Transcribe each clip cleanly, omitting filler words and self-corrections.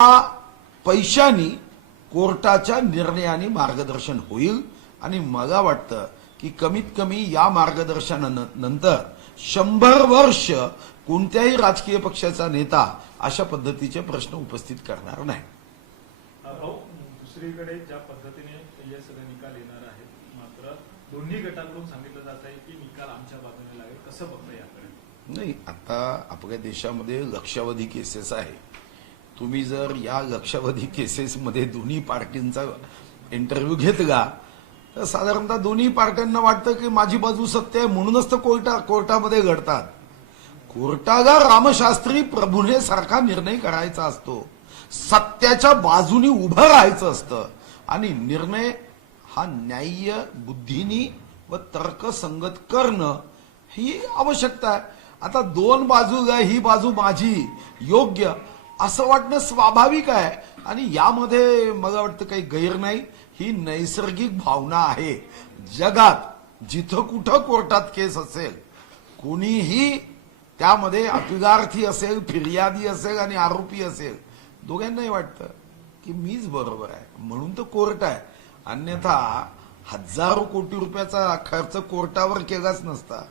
पैशानी कोर्टाच्या निर्णयाने मार्गदर्शन होईल आणि मला वाटतं की कमीत कमी या मार्गदर्शनानंतर 100 वर्ष कोणत्याही राजकीय पक्षाचा नेता अशा पद्धतीचे प्रश्न उपस्थित करणार नाही। दुसरीकडे ज्या पद्धतीने हे सगळे निकाल येणार आहेत मात्र दोन्ही गटाकडून सांगितलं जात आहे की निकाल आमच्या बाजूने लागेल, कसं बघता याकडे? नाही, आता आपल्या देशामध्ये लक्षावधी केसेस आहे। तुम्ही जर या लक्षावधी केसेसमध्ये दोन्ही पार्टींचा इंटरव्ह्यू घेतला तर साधारणतः दोन्ही पार्ट्यांना वाटतं की माझी बाजू सत्य आहे, म्हणूनच तर कोर्टामध्ये घडतात। कोर्टाला रामशास्त्री प्रभूने सारखा निर्णय करायचा असतो, सत्याच्या बाजूनी उभं राहायचं असतं आणि निर्णय हा न्याय्य बुद्धीनी व तर्कसंगत करणं ही आवश्यकता आहे। आता दोन बाजू आहे, ही बाजू माझी योग्य असं वाटणं स्वाभाविक आहे आणि यामध्ये मला वाटतं काही गैर नाही। ही नैसर्गिक भावना आहे। जगात जिथं कुठं कोर्टात केस असेल कोणीही त्यामध्ये अपीलार्थी असेल, फिर्यादी असेल आणि आरोपी असेल, दोघांनाही वाटतं की मीच बरोबर आहे म्हणून तर कोर्ट आहे, अन्यथा हजारो कोटी रुपयाचा खर्च कोर्टावर केलाच नसता।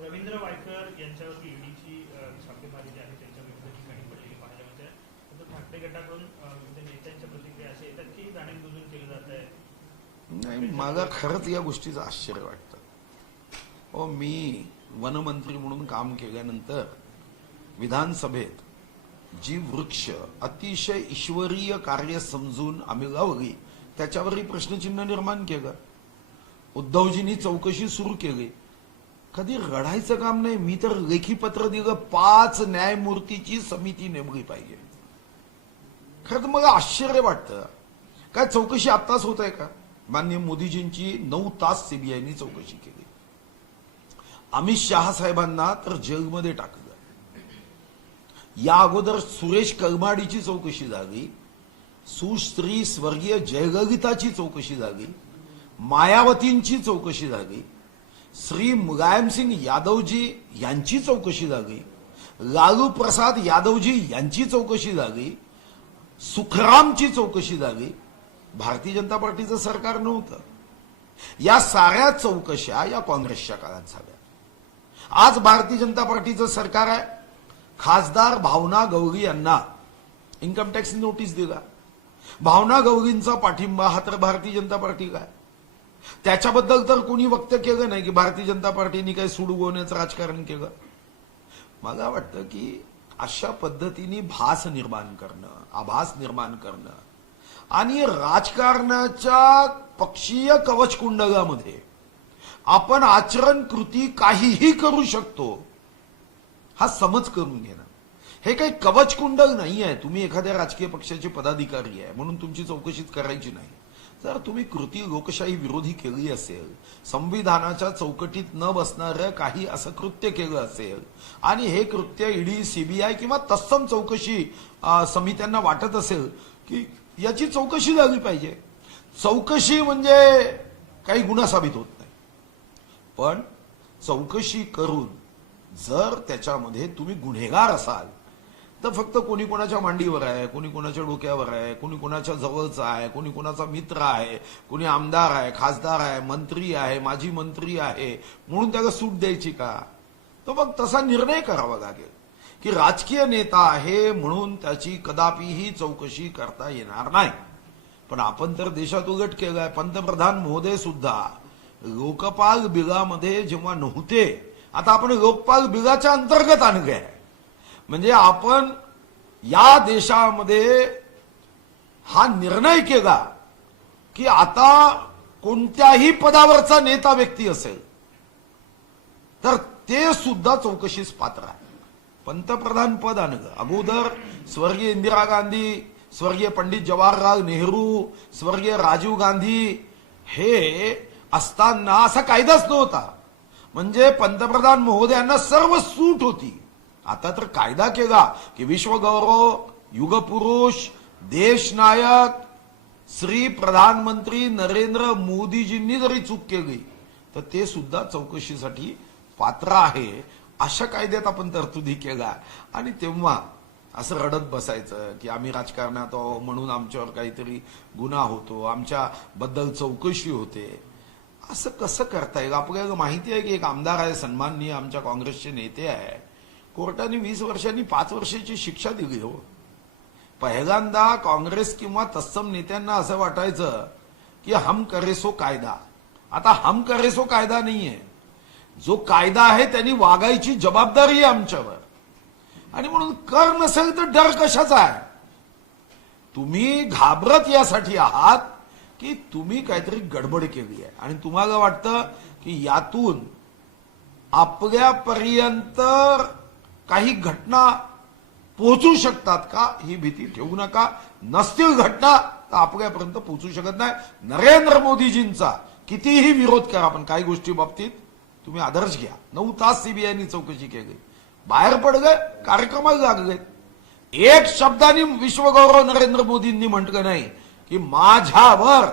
रवींद्र वायकर यांच्यावरती ईडीची छापेमारी जी आहे त्यांच्या विरुद्ध ठिकाणी पडलेली पाहायला मिळते, तर ठाकरे गटाकडून विविध नेत्यांच्या प्रतिक्रिया अशा येतात की जाणीव-बुजून केलं जात आहे। नाही, मला खरंच या गोष्टीचं आश्चर्य वाटतं। मी वनमंत्री म्हणून काम केल्यानंतर विधानसभेत जी वृक्ष अतिशय ईश्वरीय कार्य समजून आम्ही लावली त्याच्यावरही प्रश्नचिन्ह निर्माण केलं। उद्धवजींनी चौकशी सुरू केली, कधी रडायचं काम नाही। मी तर लेखी पत्र दिलं, 5 न्यायमूर्तीची समिती नेमली पाहिजे। खरं तर मला आश्चर्य वाटतं, काय चौकशी आत्ताच होत आहे का? माननीय मोदीजींची 9 तास सीबीआयनी चौकशी केली, अमित शहा साहेबांना तर जेलमध्ये टाकलं। या अगोदर सुरेश कलमाडीची चौकशी झाली, सुश्री स्वर्गीय जयललिताची चौकशी झाली, मायावतींची चौकशी झाली, श्री मुलायमसिंग यादवजी यांची चौकशी झाली, लालू प्रसाद यादवजी यांची चौकशी झाली, सुखरामची चौकशी झाली। भारतीय जनता पार्टीचं सरकार नव्हतं। या साऱ्या चौकशा या काँग्रेसच्या काळात झाल्या। आज भारतीय जनता पार्टीचं सरकार आहे। खासदार भावना गवळी यांना इन्कम टॅक्स नोटीस दिला। भावना गवळींचा पाठिंबा हा तर भारतीय जनता पार्टीला आहे। त्याच्याबद्दल तर कोणी वक्तव्य केलं नाही की भारतीय जनता पार्टीने काही सुडगोण्याचं राजकारण केलं। मला वाटतं की अशा पद्धतीने भास निर्माण करणं, आभास निर्माण करणं आणि राजकारणाच्या पक्षीय कवचकुंडलामध्ये आपण आचरण कृती काहीही करू शकतो हा समज करून घेणं, हे काही कवचकुंडल नाही आहे। तुम्ही एखाद्या राजकीय पक्षाचे पदाधिकारी आहे म्हणून तुमची चौकशीच करायची नाही। जर तुम्ही कृती लोकशाही विरोधी केली असेल, संविधानाच्या चौकटीत न बसणारं काही असं कृत्य केलं असेल आणि हे कृत्य ईडी, सीबीआय किंवा तत्सम चौकशी समित्यांना वाटत असेल की याची चौकशी झाली पाहिजे, चौकशी म्हणजे काही गुन्हा साबित होत नाही, पण चौकशी करून जर त्याच्यामध्ये तुम्ही गुन्हेगार असाल तर फक्त कोणी कोणाच्या मांडीवर आहे, कोणी कोणाच्या डोक्यावर आहे, कोणी कोणाच्या जवळचा आहे, कोणी कोणाचा मित्र आहे, कोणी आमदार आहे, खासदार आहे, मंत्री आहे, माजी मंत्री आहे म्हणून त्याला सूट द्यायची का? तर मग तसा निर्णय करावा लागेल की राजकीय नेता आहे म्हणून त्याची कदापिही चौकशी करता येणार नाही। पण आपण तर देशात उलट केलंय। पंतप्रधान महोदय सुद्धा लोकपाल बिलामध्ये जेव्हा नव्हते, आता आपण लोकपाल बिलाच्या अंतर्गत आणले, म्हणजे आपण या देशामध्ये हा निर्णय केला की आता कोणत्याही पदावरचा नेता व्यक्ती असेल तर ते सुद्धा चौकशीस पात्र आहे। पंतप्रधान पद आणलं, अगोदर स्वर्गीय इंदिरा गांधी, स्वर्गीय पंडित जवाहरलाल नेहरू, स्वर्गीय राजीव गांधी हे असताना असा कायदाच नव्हता, म्हणजे पंतप्रधान महोदयांना सर्व सूट होती। आता तर कायदा केला की विश्वगौरव, युगपुरुष, देशनायक श्री प्रधानमंत्री नरेंद्र मोदीजींनी जरी चूक केली तर ते सुद्धा चौकशीसाठी पात्र आहे। अशा कायद्यात आपण तरतुदी केल्या आणि तेव्हा असं रडत बसायचं की आम्ही राजकारणात आहो म्हणून आमच्यावर काहीतरी गुन्हा होतो, आमच्याबद्दल चौकशी होते. असं कसं करता येईल? आपल्याला माहिती आहे की एक आमदार आहे, सन्माननीय आमच्या काँग्रेसचे नेते आहे, कोर्टाने 20 वर्षांनी 5 वर्षाची शिक्षा दिली. हो, पहिल्यांदा काँग्रेस किंवा तत्सम नेत्यांना असं वाटायचं की हम करे सो कायदा. आता हम करे सो कायदा नाहीये, जो कायदा आहे त्यांनी वागायची जबाबदारी आहे आमच्यावर. आणि म्हणून कर नसेल तर डर कशाचा आहे? तुम्ही घाबरत यासाठी आहात की तुम्ही काहीतरी गडबड केली आहे आणि तुम्हाला वाटतं की यातून आपल्यापर्यंत काही घटना पोहोचू शकतात का, ही भीती ठेवू नका. नसतील घटना तर आपल्यापर्यंत पोहोचू शकत नाही. नरेंद्र मोदीजींचा कितीही विरोध करा, पण काही गोष्टी बाबतीत तुम्ही आदर्श घ्या. 9 तास सीबीआयनी चौकशी केली, बाहेर पडले, कार्यक्रमाला लागले. एक शब्दाने विश्वगौरव नरेंद्र मोदींनी म्हटलं नाही की माझ्यावर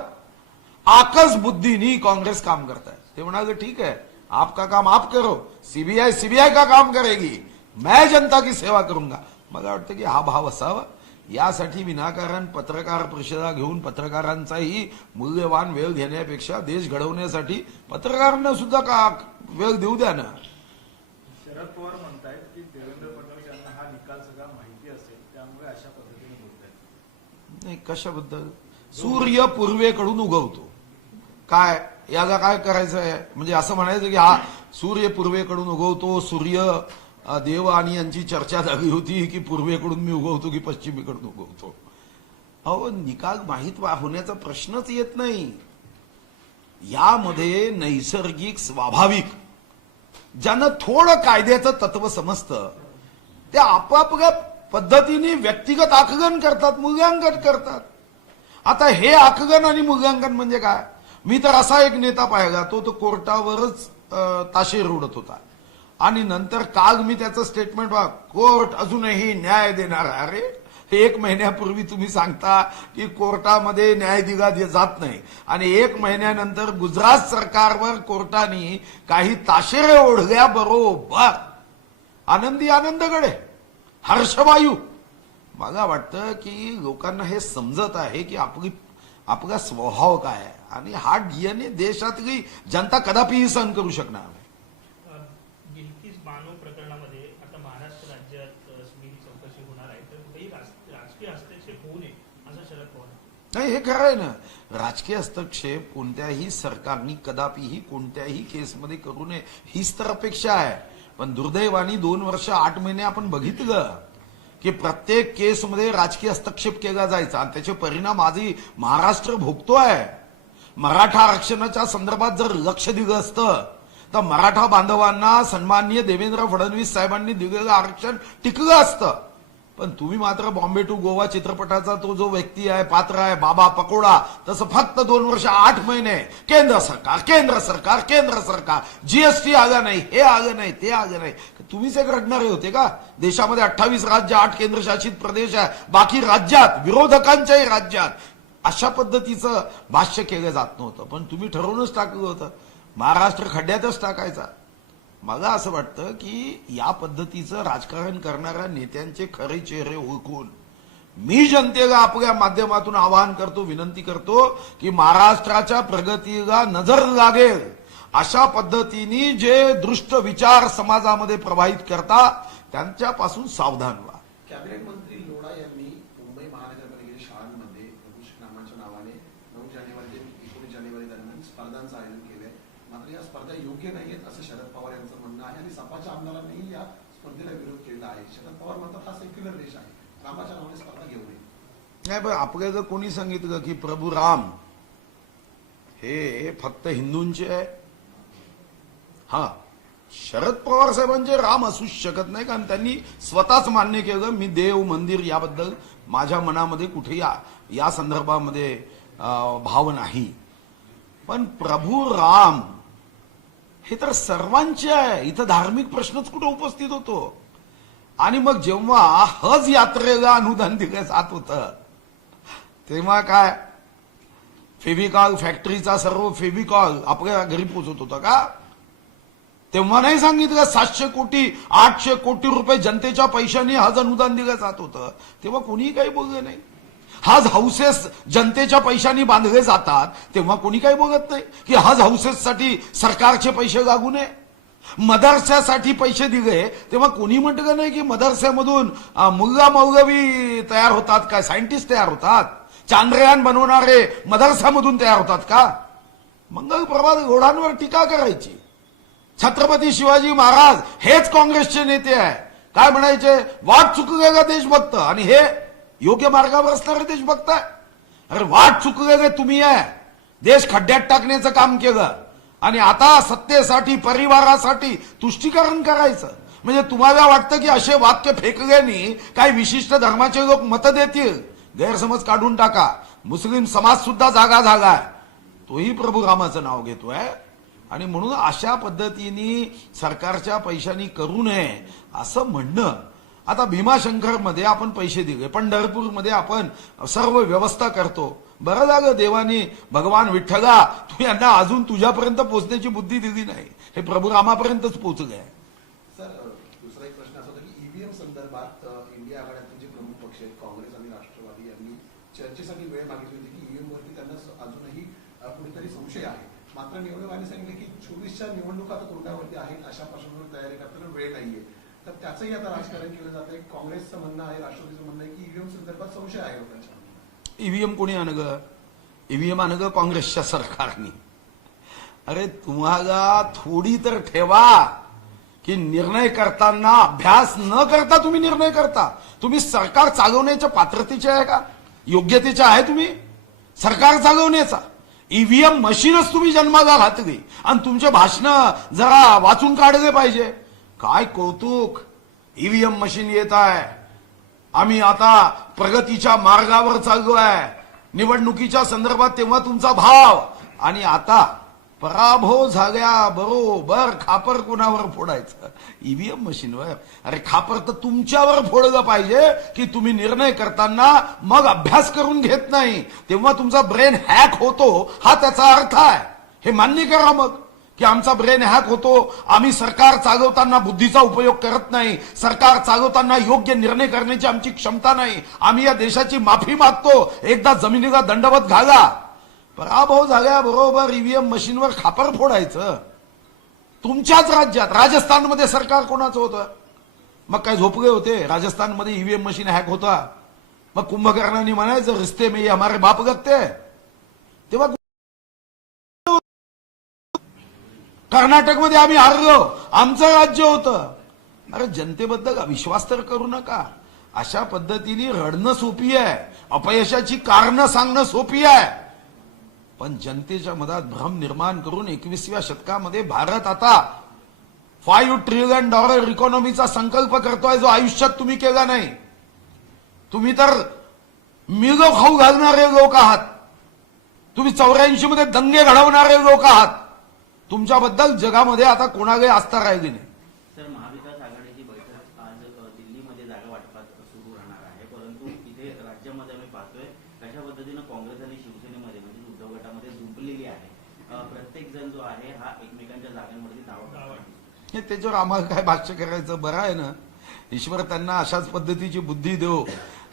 आकस बुद्धीनी काँग्रेस काम करताय. ते म्हणाले ठीक है, आपका काम आप करो, सीबीआय का काम करेगी, मैं जनता की सेवा करूंगा. मला वाटतं की हा भाव असावा. यासाठी विनाकारण पत्रकार परिषदा घेऊन पत्रकारांचाही मूल्यवान वेळ घेण्यापेक्षा देश घडवण्यासाठी पत्रकारांना सुद्धा का वेळ देऊ द्या ना. शरद पवार म्हणतायत की देवेंद्र फडणवीस यांना हा निकाल सगळा माहिती असेल, त्यामुळे अशा पद्धतीने बोलतायत. नाही, कशाबद्दल? सूर्य पूर्वेकडून उगवतो, काय याला काय करायचं आहे? म्हणजे असं म्हणायचं की हा सूर्य पूर्वेकडून उगवतो, सूर्य देव आणि यांची चर्चा झाली होती की पूर्वेकडून मी उगवतो की पश्चिमेकडून उगवतो. अहो, निकाल माहीत होण्याचा प्रश्नच येत नाही. यामध्ये नैसर्गिक, स्वाभाविक, ज्यांना थोडं कायद्याचं तत्व समजतं ते आपापल्या पद्धतीने व्यक्तिगत आकलन करतात, मूल्यांकन करतात. आता हे आकलन आणि मूल्यांकन म्हणजे काय? मी तर असा एक नेता पाहिला, तो कोर्टावरच ताशेर उडत होता आणि नंतर काल मी त्याचं स्टेटमेंट बघा, कोर्ट अजूनही न्याय देणार. अरे, 1 महिन्यापूर्वी तुम्ही सांगता की कोर्टामध्ये न्याय दिला जात नाही आणि 1 महिन्यानंतर गुजरात सरकारवर कोर्टाने काही ताशेरे ओढल्या, बरोबर आनंदी आनंदगडे, हर्षवायू. मला वाटतं की लोकांना हे समजत आहे की आपला स्वभाव काय आहे आणि हा डीएनए देशातली जनता कदापिही सहन करू शकणार नाही. गिल्किस बानो प्रकरणामध्ये आता महाराष्ट्र राज्यात सीबीआय चौकशी होणार आहे, तर कुठेही राजकीय हस्तक्षेप होऊ नये असं शरद पवार. नाही, हे खरं आहे ना. राजकीय हस्तक्षेप कोणत्याही सरकारने कदापिही कोणत्याही केसमध्ये करू नये हीच तर अपेक्षा आहे. पण दुर्दैवाने 2 वर्ष 8 महिने आपण बघितलं की प्रत्येक केसमध्ये राजकीय हस्तक्षेप केला जायचा आणि त्याचे परिणाम आजही महाराष्ट्र भोगतोय. मराठा आरक्षणाच्या संदर्भात जर लक्ष दिलं असतं तर मराठा बांधवांना सन्माननीय देवेंद्र फडणवीस साहेबांनी दिलेलं आरक्षण टिकलं असतं. पण तुम्ही मात्र बॉम्बे टू गोवा चित्रपटाचा तो जो व्यक्ती आहे, पात्र आहे, बाबा पकोडा, तसं फक्त 2 वर्ष 8 महिने केंद्र सरकार, जीएसटी आलं नाही, हे आलं नाही, ते आलं नाही. तुम्हीच एक रडणारे होते का? देशामध्ये 28 राज्य, 8 केंद्रशासित प्रदेश आहे, बाकी राज्यात, विरोधकांच्याही राज्यात अशा पद्धतीचं भाष्य केलं जात नव्हतं. पण तुम्ही ठरवूनच टाकलं होतं महाराष्ट्र खड्ड्यातच टाकायचा. मला असं वाटतं की या पद्धतीचं राजकारण करणाऱ्या नेत्यांचे खरे चेहरे ओळखून मी जनतेला आपल्या माध्यमातून आवाहन करतो, विनंती करतो की महाराष्ट्राच्या प्रगतीला नजर लागेल अशा पद्धतीने जे दृष्ट विचार समाजामध्ये प्रवाहित करतात त्यांच्यापासून सावधान व्हा. कॅबिनेट मंत्री लोढा यांनी मुंबई महानगरपालिकेच्या शाळांमध्ये प्रभू श्रीरामाच्या नावाने 9 जानेवारी ते 19 जानेवारी दरम्यान स्पर्धांचं आयोजन केलंय. मात्र या स्पर्धा योग्य नाहीयेत असं शरद पवार यांचं म्हणणं आहे आणि सपाच्या आमदारांनीही या स्पर्धेला विरोध केला आहे. शरद पवार म्हणतात हा सेक्युलर देश आहे, रामाच्या नावाने स्पर्धा घेऊ नये. नाही, पण आपल्याला कोणी सांगितलं की प्रभू राम हे फक्त हिंदूंचे आहे? हा, शरद पवार साहेबांचे राम असूच शकत नाही, कारण त्यांनी स्वतःच मान्य केलं मी देव मंदिर याबद्दल माझ्या मनामध्ये कुठेही या संदर्भामध्ये भाव नाही. पण प्रभू राम हे तर सर्वांचे आहे. इथं धार्मिक प्रश्नच कुठं उपस्थित होतो. आणि मग जेव्हा हज यात्रेला अनुदान दिलं जात होतं तेव्हा काय फेविकॉल फॅक्टरीचा सर्व फेविकॉल आपल्या घरी पोहोचत होता का? तेव्हा नाही सांगितलं 700 कोटी 800 कोटी रुपये जनतेच्या पैशाने हज अनुदान दिलं जात होतं, तेव्हा कोणीही काही बोललं नाही. हज हाऊसेस जनतेच्या पैशाने बांधले जातात, तेव्हा कोणी काही बोलत नाही की हज हाऊसेससाठी सरकारचे पैसे लागू नये. मदरस्यासाठी पैसे दिले तेव्हा कोणी म्हटलं नाही की मदरस्यामधून मुल्ला मौलवी तयार होतात काय, सायंटिस्ट तयार होतात, चांद्रयान बनवणारे मदरस्यामधून तयार होतात का. मंगल प्रभात घोडांवर टीका करायची. छत्रपती शिवाजी महाराज हेच काँग्रेसचे नेते आहे, काय म्हणायचे, वाट चुकलेला देशभक्त, आणि हे योग्य मार्गावर असणारे देशभक्त आहे. अरे वाट चुकलेले तुम्ही आहे, देश खड्ड्यात टाकण्याचं काम केलं आणि आता सत्तेसाठी परिवारासाठी तुष्टीकरण करायचं. म्हणजे तुम्हाला वाटतं की असे वाक्य फेकल्याने काही विशिष्ट धर्माचे लोक मतं देतील. गैरसमज काढून टाका. मुस्लिम समाज सुद्धा जागा झालाय, तोही प्रभू रामाचं नाव घेतोय. आणि म्हणून अशा पद्धतीने सरकारच्या पैशांनी करू नये असं म्हणणं. आता भीमाशंकरमध्ये आपण पैसे दिले, पंढरपूरमध्ये आपण सर्व व्यवस्था करतो. बरं झालं देवाने भगवान विठ्ठला तू यांना अजून तुझ्यापर्यंत पोहोचण्याची बुद्धी दिली नाही, हे प्रभू रामापर्यंतच पोहोचले. सर, दुसरा एक प्रश्न असा होता की ईव्हीएम संदर्भात इंडिया आघाडीतील जे प्रमुख पक्ष आहेत काँग्रेस आणि राष्ट्रवादी यांनी चर्चेसाठी वेळ मागितली होती की ईव्हीएम वरती त्यांना अजूनही कुठेतरी संशय आहे. मात्र निवडणुकांनी सांगितले की 24च्या निवडणुका आता तोंडावरती आहेत, अशा पासून तयारी करताना वेळ नाहीये. तर त्याचंही आता राजकारण केलं जात आहे. काँग्रेसचं म्हणणं आहे, राष्ट्रवादीचं म्हणणं आहे की ईव्हीएम संदर्भात संशय आहे लोकांच्या. ईव्हीएम कोणी आणलं? ईव्हीएम आणलं काँग्रेसच्या सरकारने. अरे तुम्हाला थोडी तर ठेवा की निर्णय करताना अभ्यास न करता तुम्ही निर्णय करता. तुम्ही सरकार चालवण्याच्या पात्रतेचे आहे का, योग्यतेचे आहे तुम्ही सरकार चालवण्याचा? ईव्हीएम मशीनच तुम्ही जन्माला घातली आणि तुमचे भाषण जरा वाचून काढले पाहिजे. काय कौतुक, ईव्हीएम मशीन येत आहे, आम्ही आता प्रगतीच्या मार्गावर चाललो आहे, निवडणुकीच्या संदर्भात तेव्हा तुमचा भाव, आणि आता पराभव झाल्या बरोबर खापर कोणावर फोडायचं? ईव्हीएम मशीनवर. अरे खापर तर तुमच्यावर फोडलं पाहिजे की तुम्ही निर्णय करताना मग अभ्यास करून घेत नाही, तेव्हा तुमचा ब्रेन हॅक होतो, हा त्याचा अर्थ आहे. हे मान्य करा मग की आमचा ब्रेन हॅक होतो, आम्ही सरकार चालवताना बुद्धीचा उपयोग करत नाही, सरकार चालवताना योग्य निर्णय करण्याची आमची क्षमता नाही, आम्ही या देशाची माफी मागतो, एकदा जमिनीला दंडवत घाला. पराभव झाल्याबरोबर ईव्हीएम मशीनवर खापर फोडायचं. तुमच्याच राज्यात राजस्थानमध्ये सरकार कोणाचं होतं? मग काय झोपले होते? राजस्थानमध्ये ईव्हीएम मशीन हॅक होता. मग कुंभकर्णांनी म्हणायचं रिश्ते में हमारे बाप लगते. तेव्हा कर्नाटकमध्ये आम्ही हारलो, आमचं राज्य होतं. अरे जनतेबद्दल विश्वास तर करू नका. अशा पद्धतीने रडणं सोपी आहे, अपयशाची कारणं सांगणं सोपी आहे, पण जनतेच्या मनात भ्रम निर्माण करून 21व्या शतकामध्ये भारत आता $5 ट्रिलियन इकॉनॉमीचा संकल्प करतोय, जो आयुष्यात तुम्ही केला नाही. तुम्ही तर मिलो खाऊ घालणारे लोक आहात, तुम्ही 84 मध्ये दंगे घडवणारे लोक आहात. तुमच्याबद्दल जगामध्ये आता कोणाला आस्था राहिली नाही. सर, महाविकास आघाडीची बैठक आज दिल्लीमध्ये जागा वाटपात सुरू राहणार आहे, परंतु इथे राज्यामध्ये आम्ही पाहतोय कशा पद्धतीनं काँग्रेस आणि शिवसेनेमध्ये म्हणजे उद्धव गटामध्ये जुंपलेली आहे. प्रत्येक जण जो आहे हा एकमेकांच्या जागांवरती दावा करतो. त्याच्यावर आम्हाला काय भाष्य करायचं? बरं आहे ना, ईश्वर त्यांना अशाच पद्धतीची बुद्धी देव.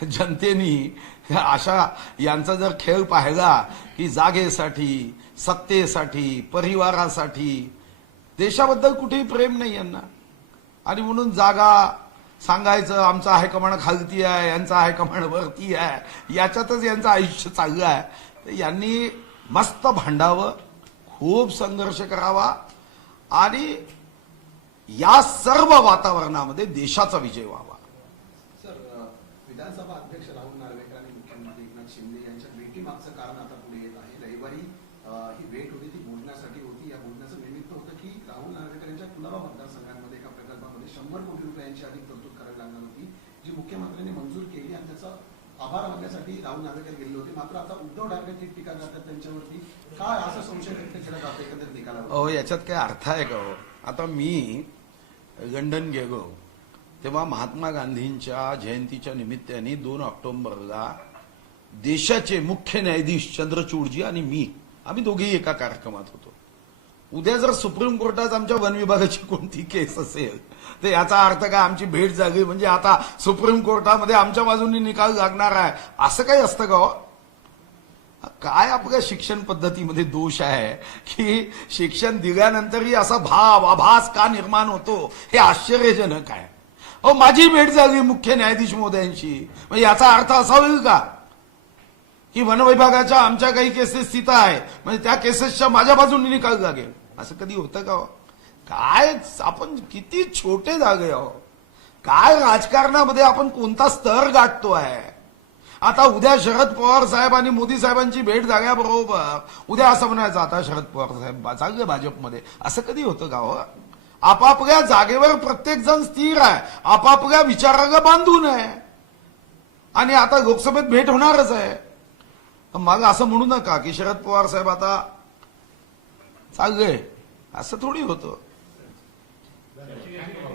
जनतेनी अशा यांचा जर खेळ पाहिला की जागेसाठी, सत्तेसाठी, परिवारासाठी, देशाबद्दल कुठेही प्रेम नाही यांना. आणि म्हणून जागा सांगायचं आमचा हायकमांड खालती आहे, यांचा हायकमांड वरती आहे, याच्यातच यांचं आयुष्य चाललं आहे. यांनी मस्त भांडावं, खूप संघर्ष करावा आणि या सर्व वातावरणामध्ये देशाचा विजय व्हावा. सर, विधानसभा अध्यक्ष राहुल नार्वेकर आणि मुख्यमंत्री एकनाथ शिंदे यांच्या भेटीमागचं कारण आता पुढे येत आहे. रविवारी ही भेट होती ती बोलण्यासाठी होती. या बोलण्याचं निमित्त होतं की राहुल नार्वेकर यांच्या कुलाबा मतदारसंघामध्ये एका प्रकल्पामध्ये 100 कोटी रुपयांची अधिक तरतूद करावी लागणार होती, जी मुख्यमंत्र्यांनी मंजूर केली आणि त्याचा आभार मानण्यासाठी राहुल नार्वेकर गेले होते. मात्र आता उद्धव ठाकरे ती टीका करतात त्यांच्यावरती. काय असं संशय व्यक्त केला जातो एकंदरीत निकालावर? याच्यात काय अर्थ आहे का? आता मी लंडन गेलो तेव्हा महात्मा गांधींच्या जयंतीच्या निमित्ताने 2 ऑक्टोबरला देशाचे मुख्य न्यायाधीश चंद्रचूडजी आणि मी, आम्ही दोघेही एका कार्यक्रमात होतो. उद्या जर सुप्रीम कोर्टात आमच्या वन विभागाची कोणती केस असेल तर याचा अर्थ काय आमची भेट झाली म्हणजे आता सुप्रीम कोर्टामध्ये आमच्या बाजूने निकाल लागणार आहे असं काही असतं का हो? काय आपल्या शिक्षण पद्धतीमध्ये दोष आहे की शिक्षण दिल्यानंतरही असा आभास का निर्माण होतो हे आश्चर्यजनक आहे. अहो माझी भेट झाली मुख्य न्यायाधीश महोदयांशी म्हणजे याचा अर्थ असा होईल का की वन विभागाच्या आमच्या काही केसेस तिथं आहे म्हणजे त्या केसेसच्या माझ्या बाजूने निकाल लागेल असं कधी होतं का हो? काय आपण किती छोटे झाले आहो. काय राजकारणामध्ये आपण कोणता स्तर गाठतो आहे. आता उद्या शरद पवार साहेब आणि मोदी साहेबांची भेट झाल्याबरोबर उद्या असं म्हणायचं आता शरद पवार साहेब चालले भाजपमध्ये असं कधी होतं का हो? आपापल्या जागेवर प्रत्येक जण स्थिर आहे आपापल्या विचाराला बांधून आहे आणि आता लोकसभेत भेट होणारच आहे. मग असं म्हणू नका की शरद पवार साहेब आता चालले असं थोडी होतं.